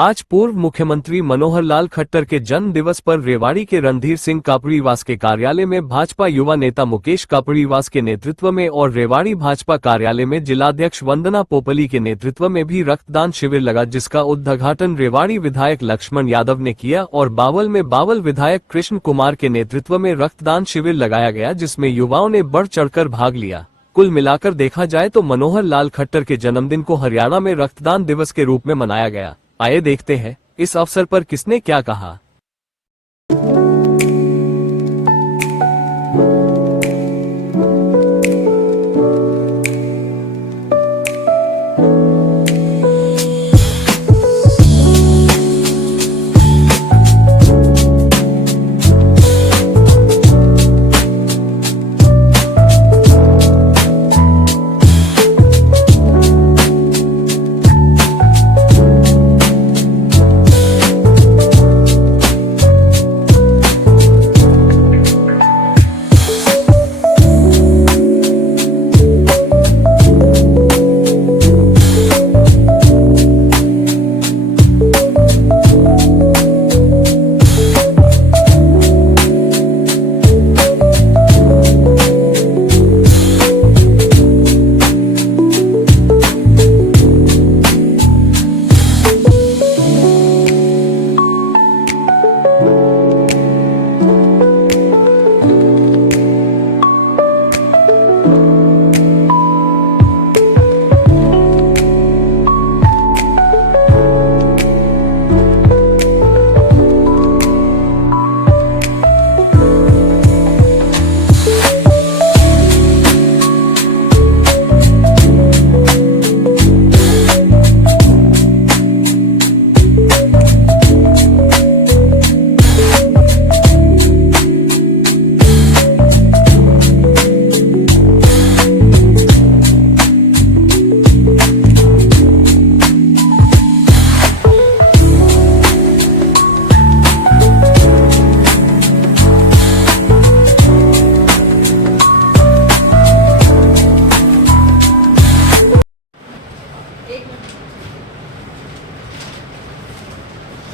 आज पूर्व मुख्यमंत्री मनोहर लाल खट्टर के जन्म दिवस पर रेवाड़ी के रणधीर सिंह कापड़ीवास के कार्यालय में भाजपा युवा नेता मुकेश कापड़ीवास के नेतृत्व में और रेवाड़ी भाजपा कार्यालय में जिलाध्यक्ष वंदना पोपली के नेतृत्व में भी रक्तदान शिविर लगा, जिसका उद्घाटन रेवाड़ी विधायक लक्ष्मण यादव ने किया और बावल में बावल विधायक कृष्ण कुमार के नेतृत्व में रक्तदान शिविर लगाया गया, जिसमें युवाओं ने बढ़ चढ़कर भाग लिया। कुल मिलाकर देखा जाए तो मनोहर लाल खट्टर के जन्मदिन को हरियाणा में रक्तदान दिवस के रूप में मनाया गया। आइए देखते हैं इस अवसर पर किसने क्या कहा।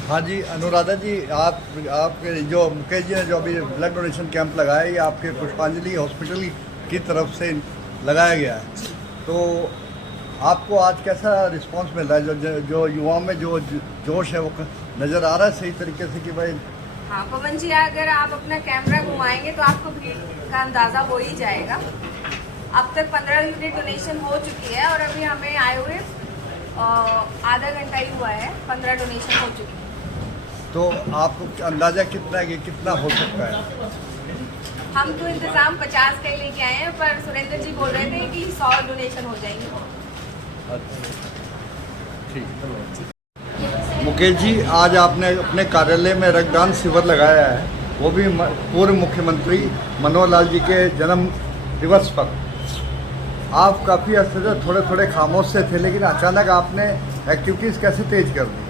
हाँ जी, अनुराधा जी, आपके जो मुकेश जी ने जो अभी ब्लड डोनेशन कैंप लगाया, ये आपके पुष्पांजलि हॉस्पिटल की तरफ से लगाया गया है, तो आपको आज कैसा रिस्पांस मिल रहा है? जो युवाओं में जो जोश है वो नज़र आ रहा है सही तरीके से कि भाई? हाँ पवन जी, अगर आप अपना कैमरा घुमाएंगे तो आपको भीड़ का अंदाज़ा हो ही जाएगा। अब तक 15 यूनिट डोनेशन हो चुकी है और अभी हमें आए हुए आधा घंटा ही हुआ है, 15 डोनेशन हो चुकी है। तो आपको अंदाज़ा कितना है कि कितना हो सकता है? हम तो इंतज़ाम 50 का ही लेके आए हैं, पर सुरेंद्र जी बोल रहे थे कि 100 डोनेशन हो जाएंगे। ठीक। मुकेश जी, आज आपने अपने कार्यालय में रक्तदान शिविर लगाया है, वो भी पूर्व मुख्यमंत्री मनोहर लाल जी के जन्म दिवस पर। आप काफ़ी अर्से से थोड़े थोड़े खामोश से थे, लेकिन अचानक आपने एक्टिविटीज़ कैसे तेज कर दी?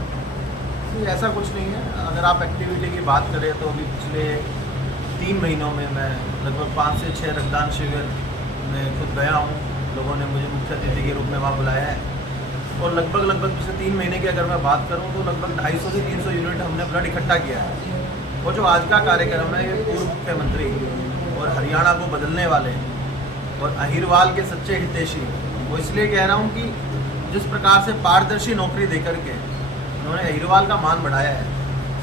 ऐसा कुछ नहीं है। अगर आप एक्टिविटी की बात करें तो अभी पिछले 3 महीनों में मैं लगभग 5 से 6 रक्तदान शिविर में खुद गया हूँ। लोगों ने मुझे मुख्य अतिथि के रूप में वहाँ बुलाया है और लगभग पिछले 3 महीने की अगर मैं बात करूँ तो लगभग 250 से 300 यूनिट हमने ब्लड इकट्ठा किया है। और जो आज का कार्यक्रम है, ये पूर्व मुख्यमंत्री और हरियाणा को बदलने वाले और अहिरवाल के सच्चे हितैषी, वो इसलिए कह रहा हूँ कि जिस प्रकार से पारदर्शी नौकरी देकर के उन्होंने अहिरवाल का मान बढ़ाया है,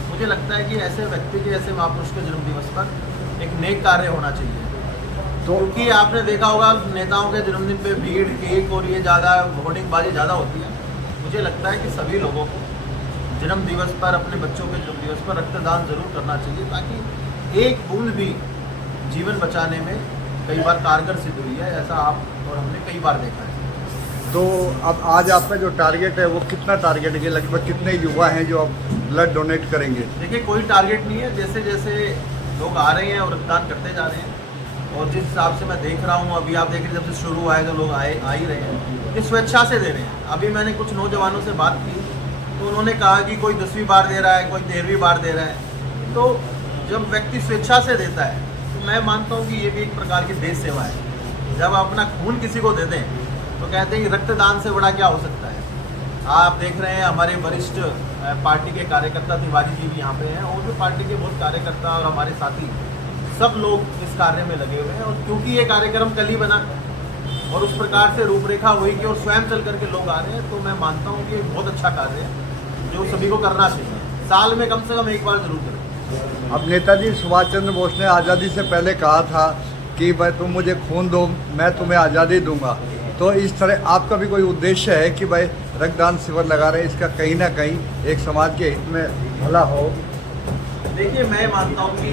मुझे लगता है कि ऐसे व्यक्ति के, ऐसे महापुरुष के जन्मदिवस पर एक नेक कार्य होना चाहिए। तो क्योंकि आपने देखा होगा नेताओं के जन्मदिन पे भीड़, केक और ये ज़्यादा होर्डिंगबाजी ज़्यादा होती है। मुझे लगता है कि सभी लोगों को जन्मदिवस पर, अपने बच्चों के जन्मदिवस पर रक्तदान जरूर करना चाहिए, ताकि एक बूंद भी जीवन बचाने में कई बार कारगर सिद्ध हुई है। ऐसा आप और हमने कई बार देखा है। तो अब आज आपका जो टारगेट है वो कितना टारगेट है? लगभग कितने युवा हैं जो अब ब्लड डोनेट करेंगे? देखिए, कोई टारगेट नहीं है। जैसे जैसे लोग आ रहे हैं और रक्तदान करते जा रहे हैं, और जिस हिसाब से मैं देख रहा हूँ, अभी आप देख रहे हैं जब से शुरू हुआ है तो लोग आ ही रहे हैं, ये स्वेच्छा से दे रहे हैं। अभी मैंने कुछ नौजवानों से बात की तो उन्होंने कहा कि कोई 10वीं बार दे रहा है, कोई 13वीं बार दे रहा है। तो जब व्यक्ति स्वेच्छा से देता है तो मैं मानता हूँ कि ये भी एक प्रकार की देश सेवा है। जब आप अपना खून किसी को दे दें तो कहते हैं कि रक्तदान से बड़ा क्या हो सकता है। आप देख रहे हैं हमारे वरिष्ठ पार्टी के कार्यकर्ता तिवारी जी भी यहाँ पे हैं, और भी पार्टी के बहुत कार्यकर्ता और हमारे साथी सब लोग इस कार्य में लगे हुए हैं। और क्योंकि ये कार्यक्रम कल ही बना और उस प्रकार से रूपरेखा हुई कि और स्वयं चल करके लोग आ रहे हैं, तो मैं मानता हूँ कि बहुत अच्छा कार्य है जो सभी को करना चाहिए, साल में कम से कम एक बार जरूर करें। अब नेताजी सुभाष चंद्र बोस ने आज़ादी से पहले कहा था कि भाई तुम मुझे खून दो, मैं तुम्हें आज़ादी दूंगा। तो इस तरह आपका भी कोई उद्देश्य है कि भाई रक्तदान शिविर लगा रहे हैं, इसका कहीं ना कहीं एक समाज के हित में भला हो? देखिए, मैं मानता हूँ कि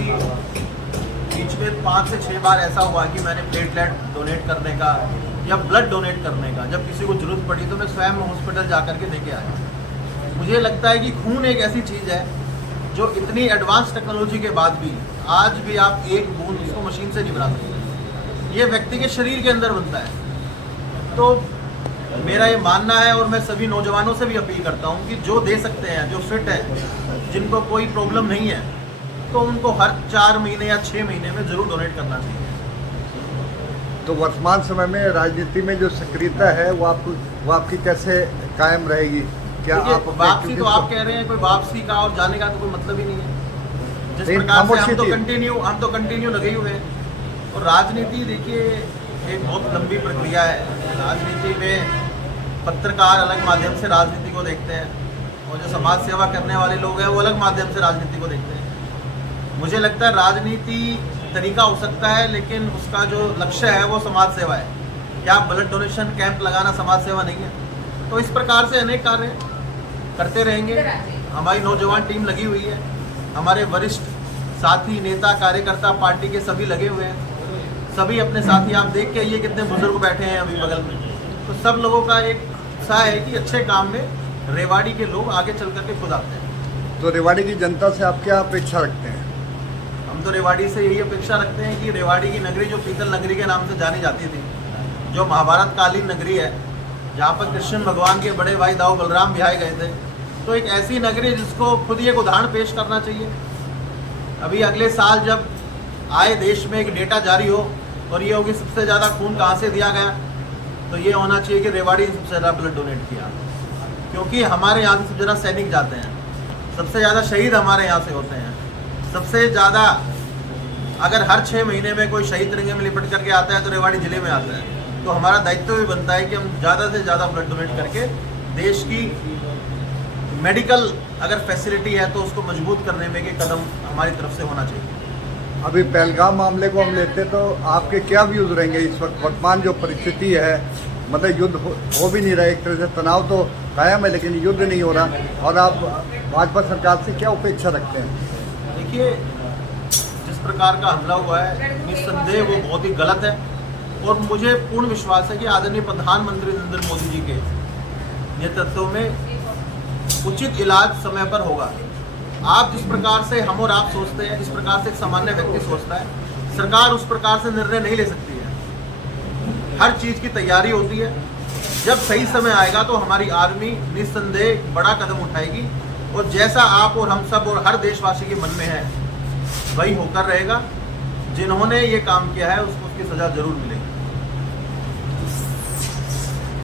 बीच में 5 से 6 बार ऐसा हुआ कि मैंने प्लेटलेट डोनेट करने का या ब्लड डोनेट करने का, जब किसी को जरूरत पड़ी तो मैं स्वयं हॉस्पिटल जा कर के देके आया। मुझे लगता है कि खून एक ऐसी चीज़ है जो इतनी एडवांस टेक्नोलॉजी के बाद भी आज भी आप एक बूंद उसको मशीन से नहीं बना सकते, ये व्यक्ति के शरीर के अंदर बनता है। तो मेरा ये मानना है, और मैं सभी नौजवानों से भी अपील करता हूँ कि जो दे सकते हैं, जो फिट है, जिनको कोई प्रॉब्लम नहीं है, तो उनको हर 4 महीने या 6 महीने में जरूर डोनेट करना चाहिए। तो वर्तमान समय में राजनीति में जो सक्रियता है वो आपकी कैसे कायम रहेगी? क्या आप वापसी तो आप कह रहे हैं, कोई वापसी का और जाने का तो कोई मतलब ही नहीं है। जिस प्रकार से हम तो कंटिन्यू लगे हुए हैं। और राजनीति देखिए एक बहुत लंबी प्रक्रिया है। राजनीति में पत्रकार अलग माध्यम से राजनीति को देखते हैं, और जो समाज सेवा करने वाले लोग हैं वो अलग माध्यम से राजनीति को देखते हैं। मुझे लगता है राजनीति तरीका हो सकता है, लेकिन उसका जो लक्ष्य है वो समाज सेवा है। क्या ब्लड डोनेशन कैंप लगाना समाज सेवा नहीं है? तो इस प्रकार से अनेक कार्य करते रहेंगे। हमारी नौजवान टीम लगी हुई है, हमारे वरिष्ठ साथी, नेता, कार्यकर्ता पार्टी के सभी लगे हुए हैं। सभी अपने साथी, आप देख के आइए कितने बुजुर्ग बैठे हैं अभी बगल में। तो सब लोगों का एक उत्साह है कि अच्छे काम में रेवाड़ी के लोग आगे चल करके खुद आते हैं। तो रेवाड़ी की जनता से आप क्या अपेक्षा रखते हैं? हम तो रेवाड़ी से यही अपेक्षा रखते हैं कि रेवाड़ी की नगरी जो पीतल नगरी के नाम से जानी जाती थी, जो महाभारत कालीन नगरी है, जहाँ पर कृष्ण भगवान के बड़े भाई दाऊ बलराम ब्याहे गए थे, तो एक ऐसी नगरी जिसको खुद ही एक उदाहरण पेश करना चाहिए। अभी अगले साल जब आए देश में एक डेटा जारी हो और ये होगी सबसे ज़्यादा खून कहाँ से दिया गया, तो ये होना चाहिए कि रेवाड़ी ने सबसे ज़्यादा ब्लड डोनेट किया, क्योंकि हमारे यहाँ से सबसे ज़्यादा सैनिक जाते हैं, सबसे ज़्यादा शहीद हमारे यहाँ से होते हैं, सबसे ज़्यादा अगर हर 6 महीने में कोई शहीद तिरंगे में लिपट करके आता है तो रेवाड़ी ज़िले में आता है। तो हमारा दायित्व भी बनता है कि हम ज़्यादा से ज़्यादा ब्लड डोनेट करके देश की मेडिकल अगर फैसिलिटी है तो उसको मजबूत करने में के कदम हमारी तरफ से होना चाहिए। अभी पहलगाम मामले को हम लेते तो आपके क्या व्यूज़ रहेंगे इस वक्त? वर्तमान जो परिस्थिति है, मतलब युद्ध हो भी नहीं रहा, एक तरह से तनाव तो कायम है लेकिन युद्ध नहीं हो रहा, और आप भाजपा सरकार से क्या अपेक्षा रखते हैं? देखिए, जिस प्रकार का हमला हुआ है निस्संदेह वो बहुत ही गलत है, और मुझे पूर्ण विश्वास है कि आदरणीय प्रधानमंत्री नरेंद्र मोदी जी के नेतृत्व में उचित इलाज समय पर होगा। आप जिस प्रकार से हम और आप सोचते हैं, जिस प्रकार से एक सामान्य व्यक्ति सोचता है, सरकार उस प्रकार से निर्णय नहीं ले सकती है। हर चीज़ की तैयारी होती है, जब सही समय आएगा तो हमारी आर्मी निस्संदेह बड़ा कदम उठाएगी, और जैसा आप और हम सब और हर देशवासी के मन में है वही होकर रहेगा। जिन्होंने ये काम किया है उसको उसकी सज़ा जरूर मिलेगी।